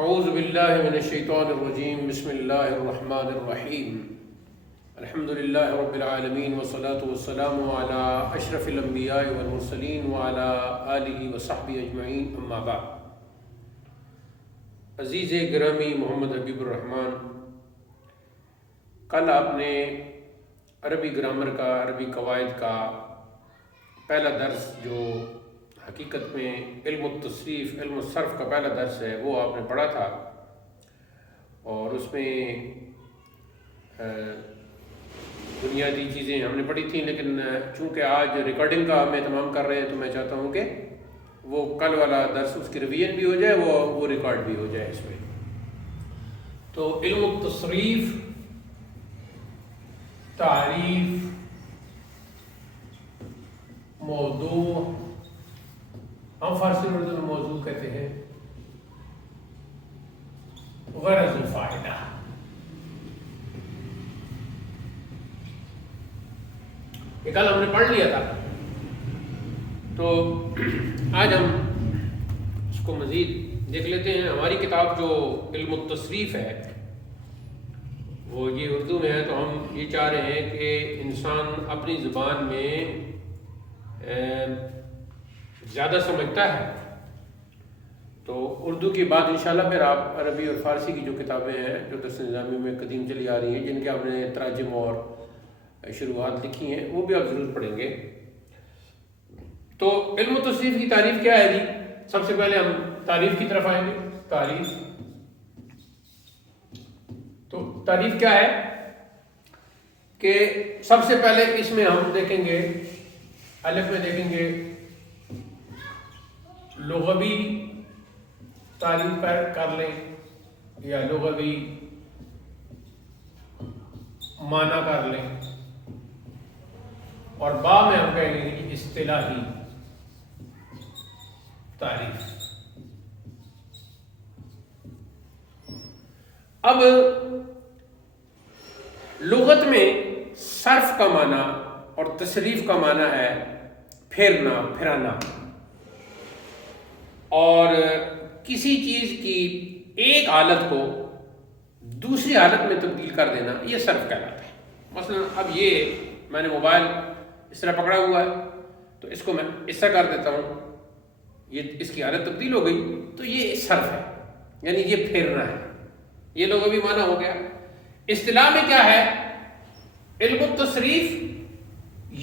اعوذ باللہ من الشیطان الرجیم بسم اللہ الرحمن الرحیم الحمد للہ رب العالمین والصلاة والسلام علی اشرف الانبیاء والمرسلین وعلی آلہ وصحبہ اجمعین اما بعد. عزیز گرامی محمد حبیب الرحمن، کل آپ نے عربی گرامر کا، عربی قواعد کا پہلا درس جو حقیقت میں علم التصریف، علم الصرف کا پہلا درس ہے، وہ آپ نے پڑھا تھا، اور اس میں بنیادی چیزیں ہم نے پڑھی تھیں. لیکن چونکہ آج ریکارڈنگ کا ہم اہتمام کر رہے ہیں تو میں چاہتا ہوں کہ وہ کل والا درس اس کی ریویژن بھی ہو جائے، وہ ریکارڈ بھی ہو جائے اس میں. تو علم التصریف، تعریف، موضوع، ہم فارسی میں اردو میں موضوع کہتے ہیں، غرض و فائدہ. یہ کل ہم نے پڑھ لیا تھا، تو آج ہم اس کو مزید دیکھ لیتے ہیں. ہماری کتاب جو علم التصریف ہے وہ یہ اردو میں ہے، تو ہم یہ چاہ رہے ہیں کہ انسان اپنی زبان میں زیادہ سمجھتا ہے. تو اردو کی بات انشاءاللہ پھر آپ عربی اور فارسی کی جو کتابیں ہیں جو درس نظامی میں قدیم چلی آ رہی ہیں، جن کے ہم نے تراجم اور شروحات لکھی ہیں، وہ بھی آپ ضرور پڑھیں گے. تو علم التصریف کی تعریف کیا ہے جی؟ سب سے پہلے ہم تعریف کی طرف آئیں گے. تعریف، تو تعریف کیا ہے کہ سب سے پہلے اس میں ہم دیکھیں گے، الف میں دیکھیں گے لغوی تعریف پر کر لیں یا لغوی معنی کر لیں، اور با میں ہم کہیں گے کہ اصطلاحی تعریف. اب لغت میں صرف کا معنی اور تصریف کا معنی ہے پھیرنا، پھرانا، اور کسی چیز کی ایک حالت کو دوسری حالت میں تبدیل کر دینا، یہ صرف کہلاتا ہے. مثلا اب یہ میں نے موبائل اس طرح پکڑا ہوا ہے، تو اس کو میں اس طرح کر دیتا ہوں، یہ اس کی حالت تبدیل ہو گئی، تو یہ صرف ہے، یعنی یہ پھیرنا ہے. یہ لغوی معنی ہو گیا. اصطلاح میں کیا ہے؟ علم التصریف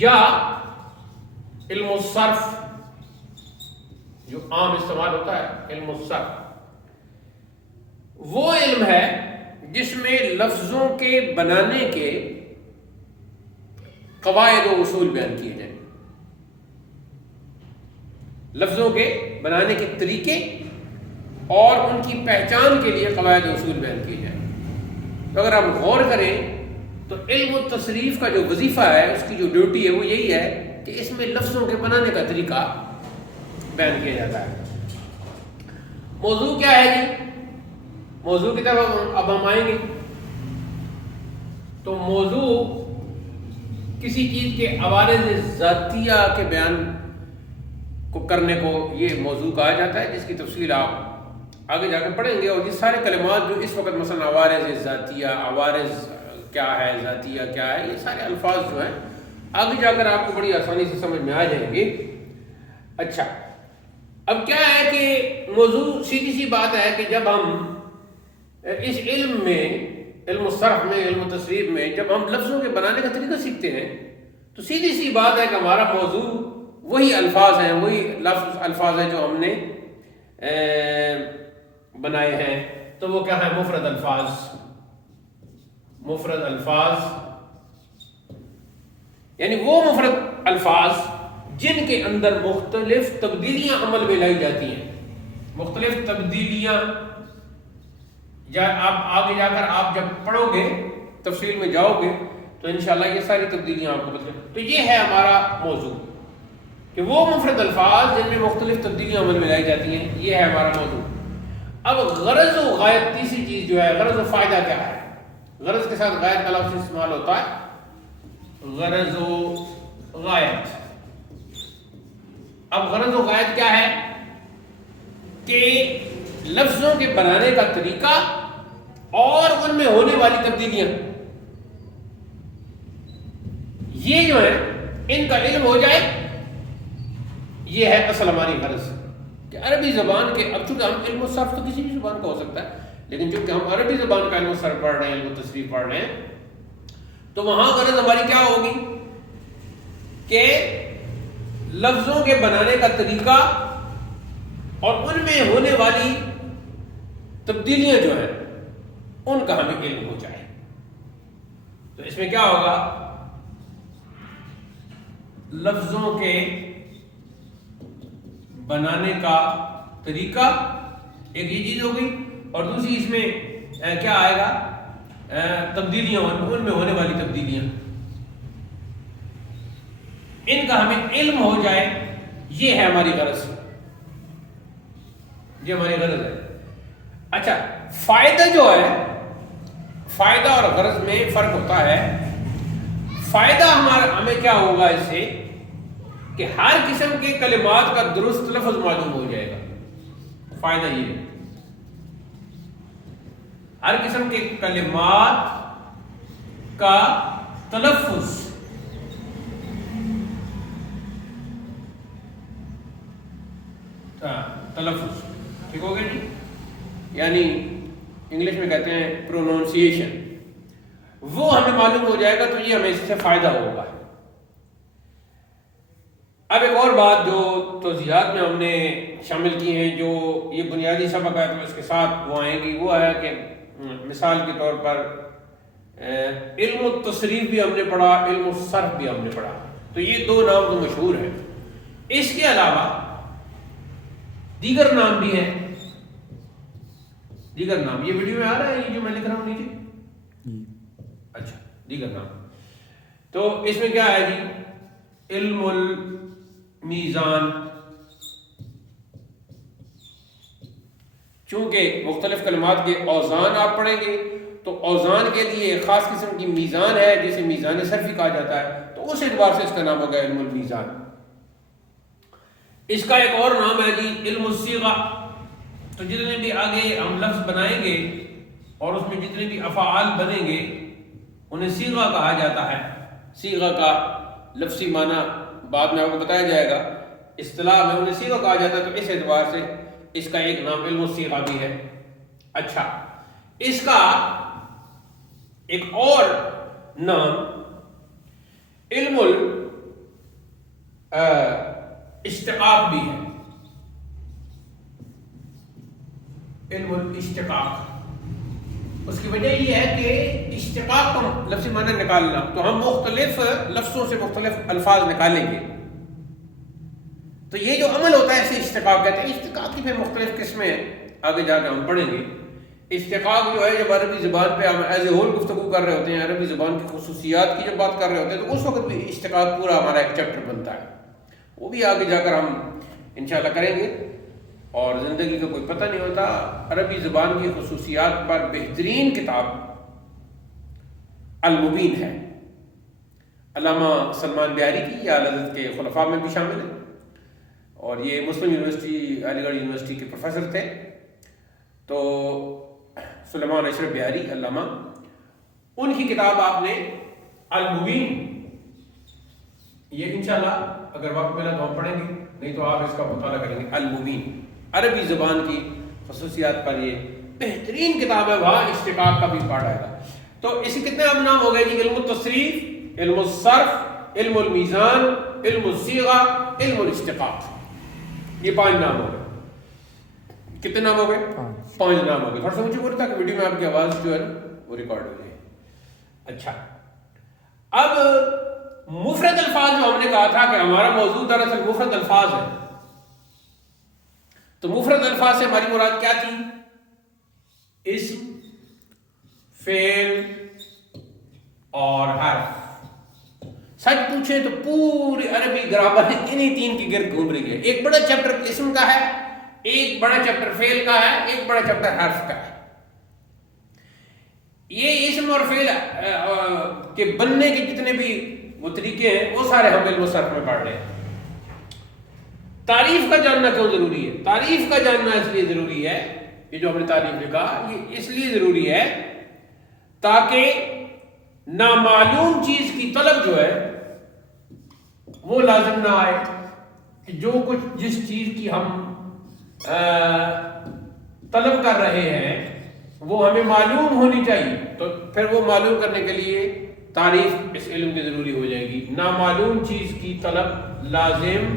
یا علم الصرف، جو عام استعمال ہوتا ہے. علم الصرف وہ علم ہے جس میں لفظوں کے بنانے کے قواعد و اصول بیان کیے جائیں، لفظوں کے بنانے کے طریقے اور ان کی پہچان کے لیے قواعد و اصول بیان کیے جائیں. تو اگر ہم غور کریں تو علم التصریف کا جو وظیفہ ہے، اس کی جو ڈیوٹی ہے، وہ یہی ہے کہ اس میں لفظوں کے بنانے کا طریقہ بیان کیا جاتا ہے. موضوع کیا ہے جی؟ موضوع کی طرف اب ہم آئیں گے. تو موضوع کسی چیز کے عوارض ذاتیہ کے بیان کو کرنے کو یہ موضوع کہا جاتا ہے، جس کی تفصیل آپ آگے جا کے پڑھیں گے. اور یہ سارے کلمات جو اس وقت مثلا عوارض ذاتیہ، عوارض کیا ہے، ذاتیہ کیا ہے، یہ سارے الفاظ جو ہیں آگے جا کر آپ کو بڑی آسانی سے سمجھ میں آ جائیں گے. اچھا، اب کیا ہے کہ موضوع سیدھی سی بات ہے کہ جب ہم اس علم میں، علم الصرف میں، علم التصریف میں، جب ہم لفظوں کے بنانے کا طریقہ سیکھتے ہیں تو سیدھی سی بات ہے کہ ہمارا موضوع وہی الفاظ ہیں، وہی لفظ الفاظ ہیں جو ہم نے بنائے ہیں. تو وہ کیا ہے؟ مفرد الفاظ. مفرد الفاظ یعنی وہ مفرد الفاظ جن کے اندر مختلف تبدیلیاں عمل میں لائی جاتی ہیں. مختلف تبدیلیاں، آپ آگے جا کر آپ جب پڑھو گے، تفصیل میں جاؤ گے، تو انشاءاللہ یہ ساری تبدیلیاں آپ کو بتائیں. تو یہ ہے ہمارا موضوع کہ وہ مفرد الفاظ جن میں مختلف تبدیلیاں عمل میں لائی جاتی ہیں، یہ ہے ہمارا موضوع. اب غرض و غایت، تیسری چیز جو ہے، غرض و فائدہ کیا ہے؟ غرض کے ساتھ غایت کا لفظ استعمال ہوتا ہے، غرض و غایت. اب غرض و غایت کیا ہے کہ لفظوں کے بنانے کا طریقہ اور ان میں ہونے والی تبدیلیاں، یہ جو ہے ان کا علم ہو جائے، یہ ہے اصل ہماری غرض کہ عربی زبان کے، اب چونکہ ہم علم و صرف تو کسی بھی زبان کا ہو سکتا ہے، لیکن چونکہ ہم عربی زبان کا علم و صرف پڑھ رہے ہیں، علم و تصریف پڑھ رہے ہیں، تو وہاں غرض ہماری کیا ہوگی کہ لفظوں کے بنانے کا طریقہ اور ان میں ہونے والی تبدیلیاں جو ہیں ان کا ہمیں علم ہو جائے. تو اس میں کیا ہوگا، لفظوں کے بنانے کا طریقہ ایک یہ چیز ہو گئی، اور دوسری اس میں کیا آئے گا، تبدیلیاں، ان میں ہونے والی تبدیلیاں، ان کا ہمیں علم ہو جائے، یہ ہے ہماری غرض، یہ ہماری غرض ہے. اچھا، فائدہ جو ہے، فائدہ اور غرض میں فرق ہوتا ہے. فائدہ ہمیں کیا ہوگا اس سے کہ ہر قسم کے کلمات کا درست لفظ معلوم ہو جائے گا. فائدہ یہ ہے ہر قسم کے کلمات کا تلفظ ٹھیک ہو گیا جی، یعنی انگلش میں کہتے ہیں پروننسیشن، وہ ہمیں معلوم ہو جائے گا، تو یہ ہمیں اس سے فائدہ ہوگا. اب ایک اور بات جو توضیحات میں ہم نے شامل کی ہیں، جو یہ بنیادی سبق ہے تو اس کے ساتھ وہ آئیں گی، وہ ہے کہ مثال کے طور پر علم التصریف بھی ہم نے پڑھا، علم الصرف بھی ہم نے پڑھا، تو یہ دو نام تو مشہور ہیں. اس کے علاوہ دیگر نام بھی ہیں، دیگر نام، یہ ویڈیو میں آ رہا ہے یہ جو میں لکھ رہا ہوں نیچے؟ اچھا، دیگر نام. تو اس میں کیا ہے جی، علم المیزان، چونکہ مختلف کلمات کے اوزان آپ پڑھیں گے تو اوزان کے لیے ایک خاص قسم کی میزان ہے جسے میزان صرفی کہا جاتا ہے، تو اس اعتبار سے اس کا نام ہوگا علم المیزان. اس کا ایک اور نام ہے جی علم الصیغہ. تو جتنے بھی آگے ہم لفظ بنائیں گے اور اس میں جتنے بھی افعال بنیں گے انہیں صیغہ کہا جاتا ہے. صیغہ کا لفظی معنی بعد میں آپ کو بتایا جائے گا، اصطلاح میں انہیں صیغہ کہا جاتا ہے، تو اس اعتبار سے اس کا ایک نام علم الصیغہ بھی ہے. اچھا، اس کا ایک اور نام علم الاشتقاق بھی ہے. علم الاشتقاق، اس کی وجہ یہ ہے کہ اشتقاق کو لفظی معنی نکالنا، تو ہم مختلف لفظوں سے مختلف الفاظ نکالیں گے، تو یہ جو عمل ہوتا ہے اسے اشتقاق کہتے ہیں. اشتقاق کی پھر مختلف قسمیں آگے جا کے ہم پڑھیں گے. اشتقاق جو ہے جب عربی زبان پہ ہم ایز اے ہول گفتگو کر رہے ہوتے ہیں، عربی زبان کی خصوصیات کی جب بات کر رہے ہوتے ہیں، تو اس وقت بھی اشتقاق پورا ہمارا ایک چیپٹر بنتا ہے، وہ بھی آگے جا کر ہم انشاءاللہ کریں گے. اور زندگی کا کوئی پتہ نہیں ہوتا، عربی زبان کی خصوصیات پر بہترین کتاب المبین ہے، علامہ سلمان بہاری کی، یہ اعلیٰ حضرت کے خلفاء میں بھی شامل ہے، اور یہ مسلم یونیورسٹی، علی گڑھ یونیورسٹی کے پروفیسر تھے. تو سلیمان اشرف بہاری علامہ، ان کی کتاب آپ نے المبین، یہ انشاءاللہ اگر وقت ملا تو ہم پڑھیں گے، نہیں تو آپ اس کا مطالعہ کریں گے. المبین عربی زبان کی خصوصیات پر یہ بہترین کتاب ہے، وہاں اشتقاق کا بھی پارٹ آئے گا. تو اسی کتنے اب نام ہو گئے جی، علم التصریف، علم الصرف، علم المیزان، علم الصیغہ، علم الاشتقاق، یہ 5 نام ہو گئے. کتنے نام ہو گئے؟ 5 نام ہو گئے. تھوڑا سا مجھے بولتا کہ ویڈیو میں آپ کی آواز جو ہے نا وہ ریکارڈ ہو جائے. اچھا، اب مفرد الفاظ جو ہم نے کہا تھا کہ ہمارا موضوع دراصل مفرد الفاظ ہے، تو مفرد الفاظ سے ہماری مراد کیا تھی؟ اسم، فعل اور حرف. سچ پوچھیں تو پوری عربی گرامر انہی 3 کی گرد گھوم رہی ہے. ایک بڑا چیپٹر اسم کا ہے، ایک بڑا چیپٹر فعل کا ہے، ایک بڑا چیپٹر حرف کا ہے. یہ اسم اور فعل کے بننے کے جتنے بھی وہ طریقے ہیں وہ سارے ہم علم الصرف میں پڑھ رہے ہیں. تعریف کا جاننا کیوں ضروری ہے؟ تعریف کا جاننا اس لیے ضروری ہے یہ جو ہم نے تعریف لکھا یہ اس لیے ضروری ہے تاکہ نامعلوم چیز کی طلب جو ہے وہ لازم نہ آئے کہ جو کچھ جس چیز کی ہم طلب کر رہے ہیں وہ ہمیں معلوم ہونی چاہیے، تو پھر وہ معلوم کرنے کے لیے تعریف اس علم کی ضروری ہو جائے گی۔ نامعلوم چیز کی طلب لازم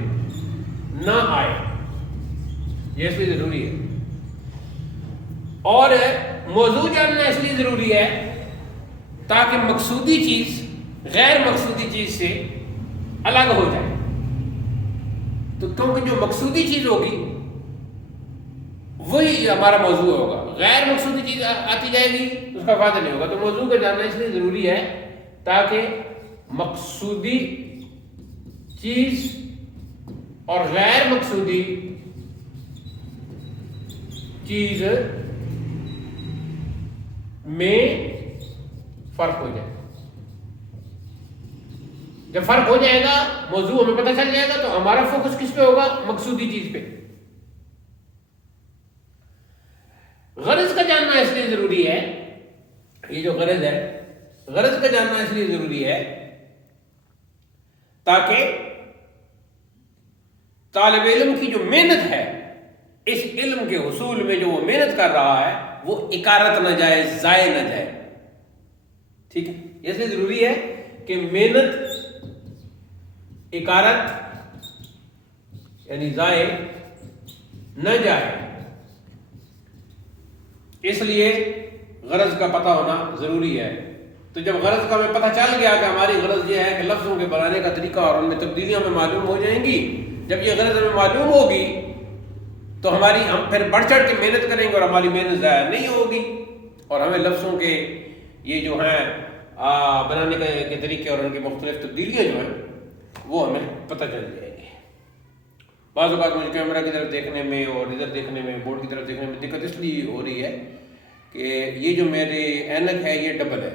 نہ آئے، یہ اس لیے ضروری ہے۔ اور موضوع جاننا اس لیے ضروری ہے تاکہ مقصودی چیز غیر مقصودی چیز سے الگ ہو جائے، تو کیونکہ جو مقصودی چیز ہوگی وہی ہمارا موضوع ہوگا، غیر مقصودی چیز آتی جائے گی اس کا فائدہ نہیں ہوگا۔ تو موضوع کا جاننا اس لیے ضروری ہے تاکہ مقصودی چیز اور غیر مقصودی چیز میں فرق ہو جائے۔ جب فرق ہو جائے گا، موضوع ہمیں پتہ چل جائے گا، تو ہمارا فوکس کس پہ ہوگا؟ مقصودی چیز پہ۔ غرض کا جاننا اس لیے ضروری ہے، یہ جو غرض ہے، غرض کا جاننا اس لیے ضروری ہے تاکہ طالب علم کی جو محنت ہے اس علم کے حصول میں، جو وہ محنت کر رہا ہے، وہ اکارت نہ جائے، ضائع نہ جائے۔ ٹھیک ہے، اس لیے ضروری ہے کہ محنت اکارت یعنی ضائع نہ جائے، اس لیے غرض کا پتہ ہونا ضروری ہے۔ تو جب غرض کا ہمیں پتہ چل گیا کہ ہماری غرض یہ ہے کہ لفظوں کے بنانے کا طریقہ اور ان میں تبدیلیاں ہمیں معلوم ہو جائیں گی، جب یہ غرض ہمیں معلوم ہوگی تو ہم پھر بڑھ چڑھ کے محنت کریں گے اور ہماری محنت ضائع نہیں ہوگی، اور ہمیں لفظوں کے یہ جو ہیں بنانے کے طریقے اور ان کی مختلف تبدیلیاں جو ہیں وہ ہمیں پتہ چل جائیں گی۔ بعض اوقات مجھے کیمرہ کی طرف دیکھنے میں اور ادھر دیکھنے میں، بورڈ کی طرف دیکھنے میں دقت اس لیے ہو رہی ہے کہ یہ جو میرے اینک ہے یہ ڈبل ہے،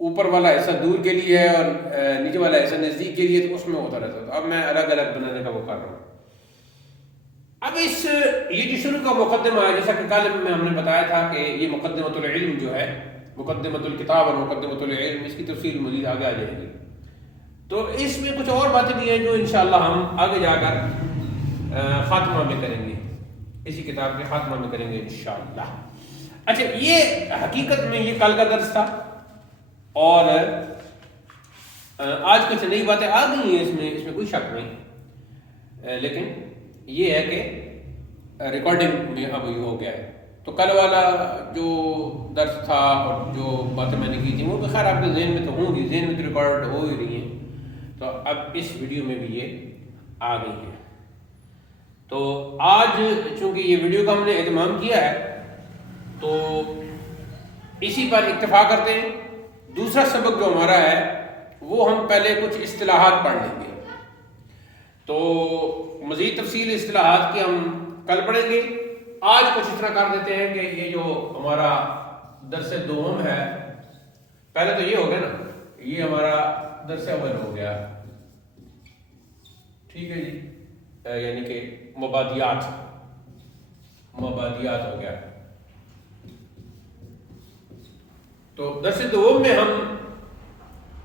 اوپر والا حصہ دور کے لیے ہے اور نیچے والا حصہ نزدیک کے لیے، تو اس میں ہوتا رہتا ہے۔ تو اب میں الگ الگ بنانے کا وہ کر رہا ہوں۔ اب یہ جو شروع کا مقدمہ ہے، جیسا کہ کل میں ہم نے بتایا تھا کہ یہ مقدمۃ العلم جو ہے، مقدمۃ الکتاب اور مقدمۃ العلم، اس کی تفصیل مزید آگے آ جائے گی۔ تو اس میں کچھ اور باتیں بھی ہیں جو انشاءاللہ ہم آگے جا کر خاتمہ میں کریں گے، اسی کتاب کے خاتمہ میں کریں گے انشاءاللہ۔ اچھا، یہ حقیقت میں یہ کل کا درس تھا، اور آج کچھ نئی باتیں آ گئی ہیں اس میں کوئی شک نہیں، لیکن یہ ہے کہ ریکارڈنگ میں اب یہ ہو گیا ہے۔ تو کل والا جو درس تھا اور جو باتیں میں نے کی تھی وہ بخیر آپ کے ذہن میں تو ہوں گی، ذہن میں تو ریکارڈ ہو ہی رہی ہیں، تو اب اس ویڈیو میں بھی یہ آ گئی ہے۔ تو آج چونکہ یہ ویڈیو کا ہم نے اہتمام کیا ہے تو اسی پر اکتفا کرتے ہیں۔ دوسرا سبق جو ہمارا ہے وہ ہم پہلے کچھ اصطلاحات پڑھ لیں گے، تو مزید تفصیل اصطلاحات کی ہم کل پڑھیں گے۔ آج کچھ اس طرح کر دیتے ہیں کہ یہ جو ہمارا درس دوم ہے، پہلے تو یہ ہو گیا نا، یہ ہمارا درس اول ہو گیا، ٹھیک ہے جی، یعنی کہ مبادیات ہو گیا۔ تو درس دوم میں ہم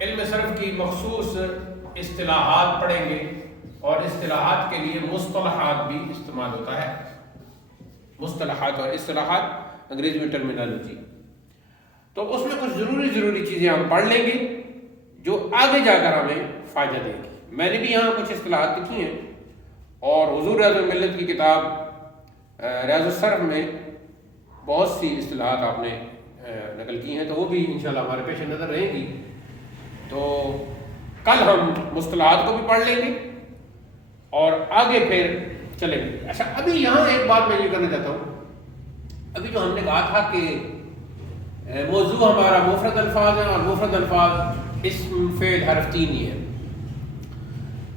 علم صرف کی مخصوص اصطلاحات پڑھیں گے، اور اصطلاحات کے لیے مصطلحات بھی استعمال ہوتا ہے، مصطلحات اور اصطلاحات انگریزی میں ٹرمینالوجی۔ تو اس میں کچھ ضروری چیزیں ہم پڑھ لیں گے جو آگے جا کر ہمیں فائدہ دیں گی۔ میں نے بھی یہاں کچھ اصطلاحات لکھی ہیں، اور حضور ریاض الملت کی کتاب ریاض الصرف میں بہت سی اصطلاحات آپ نے نقل کی ہیں، تو وہ بھی انشاءاللہ ہمارے پیش نظر رہیں گی۔ تو کل ہم مصطلحات کو بھی پڑھ لیں گے اور آگے پھر چلیں گے۔ اچھا، ابھی یہاں ایک بات میں یہ کرنا چاہتا ہوں، ابھی جو ہم نے کہا تھا کہ موضوع ہمارا مفرد الفاظ ہے، اور مفرد الفاظ اسم فعل حرف تین ہی ہے۔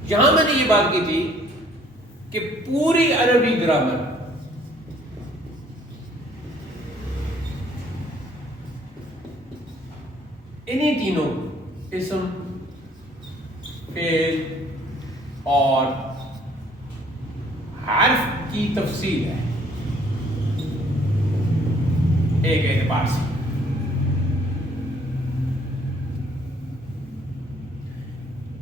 یہاں میں نے یہ بات کی تھی کہ پوری عربی گرامر انہی تینوں اسم فعل اور حرف کی تفصیل ہے۔ ایک اعتبار سے.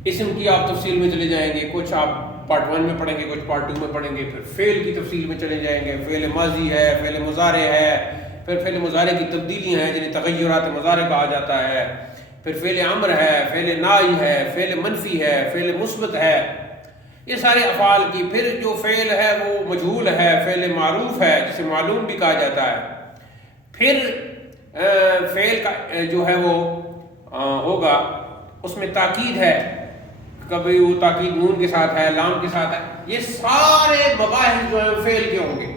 اسم کی آپ تفصیل میں چلے جائیں گے، کچھ آپ پارٹ 1 میں پڑھیں گے، کچھ پارٹ 2 میں پڑھیں گے. پھر فعل کی تفصیل میں چلے جائیں گے. فعل ماضی ہے، فعل مضارع ہے، پھر فعل مضارع کی تبدیلیاں ہیں جنہیں تغیرات مضارع کہا جاتا ہے. پھر فعل امر ہے، فعل نائی ہے، فعل منفی ہے، فعل مثبت ہے، یہ سارے افعال کی. پھر جو فعل ہے وہ مجہول ہے، فعل معروف ہے جسے معلوم بھی کہا جاتا ہے. پھر فعل کا جو ہے وہ ہوگا اس میں تاکید ہے، کبھی وہ تاکید نون کے ساتھ ہے، لام کے ساتھ ہے. یہ سارے مباحث جو ہیں فعل کے ہوں گے.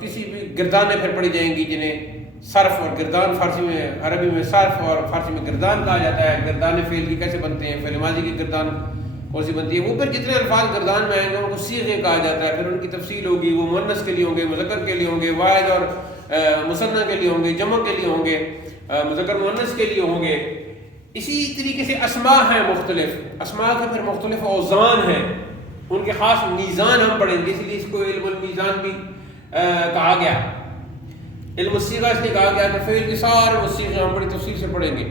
کسی بھی گردانیں پھر پڑھی جائیں گی جنہیں صرف اور گردان، فارسی میں، عربی میں صرف اور فارسی میں گردان کہا جاتا ہے. گردان فعل کی کیسے بنتے ہیں، فعل ماضی کی گردان کون سی بنتی ہے. وہ پھر جتنے الفاظ گردان میں آئیں گے ان کو صیغے کہا جاتا ہے. پھر ان کی تفصیل ہوگی، وہ مؤنث کے لیے ہوں گے، مذکر کے لیے ہوں گے، واحد اور مثنیٰ کے لیے ہوں گے، جمع کے لیے ہوں گے، مذکر مؤنث کے لیے ہوں گے. اسی طریقے سے اسماء ہیں مختلف، اسماء کے پھر مختلف اوزان ہیں، ان کے خاص میزان ہم پڑھیں گے. اس لیے اس کو علم المیزان بھی کہا گیا. علم الصیغہ اس لیے کہا گیا کہ فعل کے سارے صیغے ہم بڑی تفصیل سے پڑھیں گے.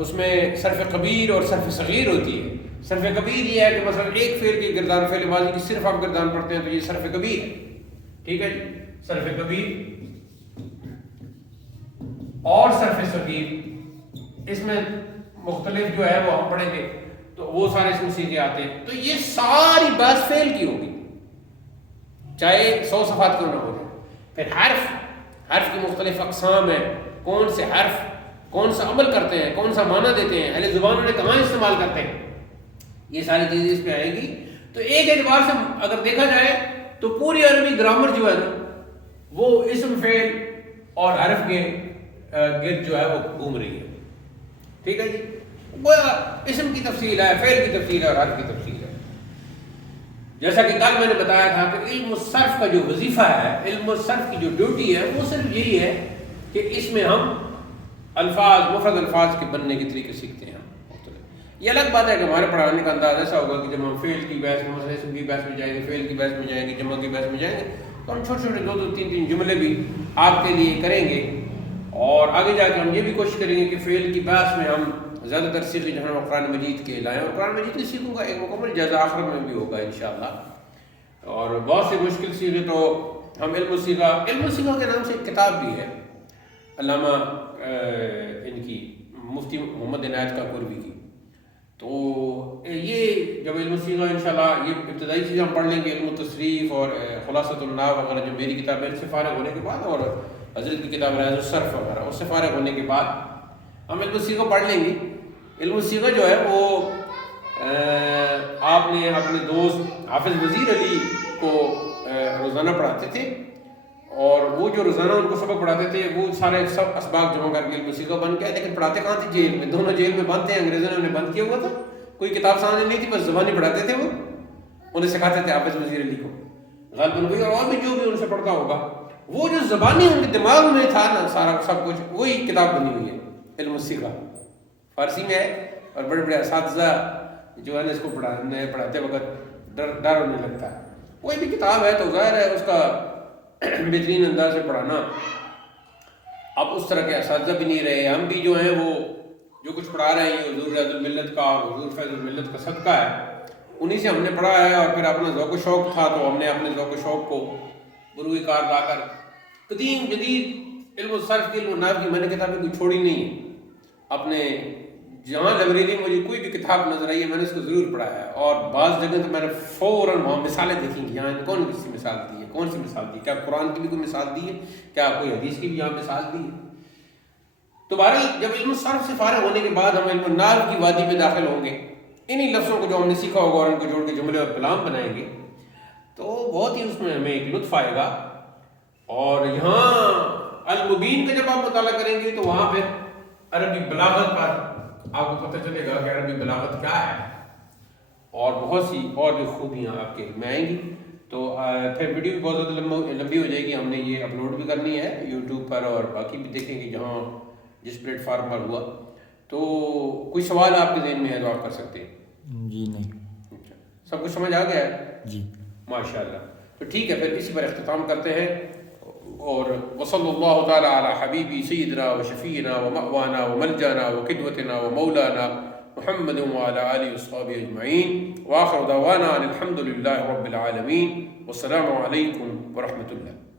اس میں صرف کبیر اور صرف صغیر ہوتی ہے. صرف کبیر یہ ہے کہ مثلا ایک فعل کی گردان، فعل ماضی کی صرف آپ گردان پڑھتے ہیں تو یہ صرف کبیر ہے. ٹھیک ہے جی، صرف کبیر اور صرف صغیر، اس میں مختلف جو ہے وہ ہم پڑھیں گے تو وہ سارے اس میں صیغے آتے ہیں. تو یہ ساری بات فعل کی ہوگی، چاہے 100 صفحات کیوں نہ ہو جائے. پھر حرف کی مختلف اقسام ہیں، کون سے حرف کون سا عمل کرتے ہیں، کون سا معنی دیتے ہیں، اہل زبانوں نے کہاں استعمال کرتے ہیں، یہ ساری چیزیں اس پہ آئیں گی. تو ایک اعتبار سے اگر دیکھا جائے تو پوری عربی گرامر جو ہے نا وہ اسم فعل اور حرف کے گرد جو ہے وہ گھوم رہی ہے. ٹھیک ہے جی، وہ اسم کی تفصیل ہے، فعل کی تفصیل ہے اور حرف کی تفصیل ہے. جیسا کہ کل میں نے بتایا تھا کہ علم الصرف کا جو وظیفہ ہے، علم الصرف کی جو ڈیوٹی ہے وہ صرف یہی ہے کہ اس میں ہم الفاظ، مفرد الفاظ کے بننے کے طریقے سیکھتے ہیں. یہ الگ بات ہے کہ ہمارے پڑھانے کا انداز ایسا ہوگا کہ جب ہم فعل کی بحث میں، مثلا اسم کی بحث میں جائیں گے، فعل کی بحث میں جائیں گے، جمع کی بحث میں جائیں گے تو ہم چھوٹے چھوٹے 2 3 جملے بھی آپ کے لیے کریں گے. اور آگے جا کے ہم یہ بھی کوشش کریں گے کہ فعل کی بحث میں ہم زیادہ تر صیغے جو ہیں قرآن مجید کے لائیں. اور قرآن مجید کے صیغوں کا ایک مکمل جائزہ آخر میں بھی ہوگا انشاءاللہ. اور بہت سے مشکل صیغے تو ہم علم الصیغہ کے نام سے ایک کتاب بھی ہے علامہ ان کی مفتی محمد عنایت کاکوروی کی. تو یہ جب علم الصیغہ انشاءاللہ یہ ابتدائی چیزیں ہم پڑھ لیں گے، علم التصریف اور خلاصۃ النحو وغیرہ جو میری کتاب ہے ان سے فارغ ہونے کے بعد، اور حضرت کی کتاب ریاض الصرف وغیرہ اس سے فارغ ہونے کے بعد ہم علم الصیغہ پڑھ لیں گے. علم الصیغہ جو ہے وہ آپ نے اپنے دوست حافظ وزیر علی کو روزانہ پڑھاتے تھے، اور وہ جو روزانہ ان کو سبق پڑھاتے تھے وہ سارے سب اسباق جمع کر کے علم الصیغہ بن گیا. لیکن پڑھاتے کہاں تھے؟ جیل میں. دونوں جیل میں بند تھے، انگریزوں نے انہیں بند کیا ہوا تھا. کوئی کتاب سامنے نہیں تھی، بس زبانی پڑھاتے تھے. وہ انہیں سکھاتے تھے حافظ وزیر علی کو غالباً وہی، اور بھی جو بھی ان سے پڑھتا ہوگا وہ جو زبانی ان کے دماغ میں تھا نا سارا سب کچھ، وہی کتاب بنی ہوئی ہے علم الصیغہ. فارسی میں ہے، اور بڑے بڑے اساتذہ جو ہے نا اس کو پڑھاتے وقت ڈر ہونے لگتا ہے. کوئی بھی کتاب ہے تو ظاہر ہے اس کا بہترین انداز سے پڑھانا. اب اس طرح کے اساتذہ بھی نہیں رہے. ہم بھی جو ہیں وہ جو کچھ پڑھا رہے ہیں حضور ریاض الملت کا اور حضور فیض الملت کا صدقہ ہے، انہی سے ہم نے پڑھا ہے. اور پھر اپنا ذوق و شوق تھا تو ہم نے اپنے ذوق و شوق کو بروئے کار لا کر قدیم جدید علم الصرف کی، علم النحو کی میں نے کتابیں کوئی چھوڑی نہیں ہے. اپنے جہاں لائبریری میں مجھے کوئی بھی کتاب نظر آئی ہے میں نے اس کو ضرور پڑھا ہے. اور بعض جگہ تو میں نے فوراً وہاں مثالیں دیکھیں گی، یہاں کون سی مثال دی ہے، کون سی مثال دی، کیا قرآن کی بھی کوئی مثال دی ہے، کیا کوئی حدیث کی بھی یہاں مثال دی ہے. تو بہرحال جب علم الصرف سے فارغ ہونے کے بعد ہم علم النحو کی وادی میں داخل ہوں گے، انہی لفظوں کو جو ہم نے سیکھا ہوگا اور ان کو جوڑ کے جملے اور کلام بنائیں گے تو بہت ہی اس میں ہمیں ایک لطف آئے گا. اور یہاں المبین کا جب آپ مطالعہ کریں گے تو وہاں پہ عربی بلاغت پر آپ کو پتہ چلے گا کہ عربی بلاغت کیا ہے، اور بہت سی اور بھی خوبیاں آپ کے میں آئیں گی. تو پھر ویڈیو بھی بہت زیادہ لمبی ہو جائے گی. ہم نے یہ اپلوڈ بھی کرنی ہے یوٹیوب پر اور باقی بھی دیکھیں گے جہاں جس پلیٹ فارم پر ہوا. تو کوئی سوال آپ کے ذہن میں ہے تو آپ کر سکتے ہیں؟ جی نہیں. اچھا، سب کچھ سمجھ آ گیا ہے؟ جی ماشاء اللہ. تو ٹھیک ہے، پھر اسی پر اختتام کرتے ہیں. اور وصلی اللہ تعالی علی حبیبی سیدنا و شفیعنا و مأوانا و ملجانا و قدوتنا و مولانا محمد وعلی آلہ وصحبہ اجمعین، وآخر دعوانا ان الحمد للہ رب العالمین، والسلام علیکم ورحمۃ اللہ۔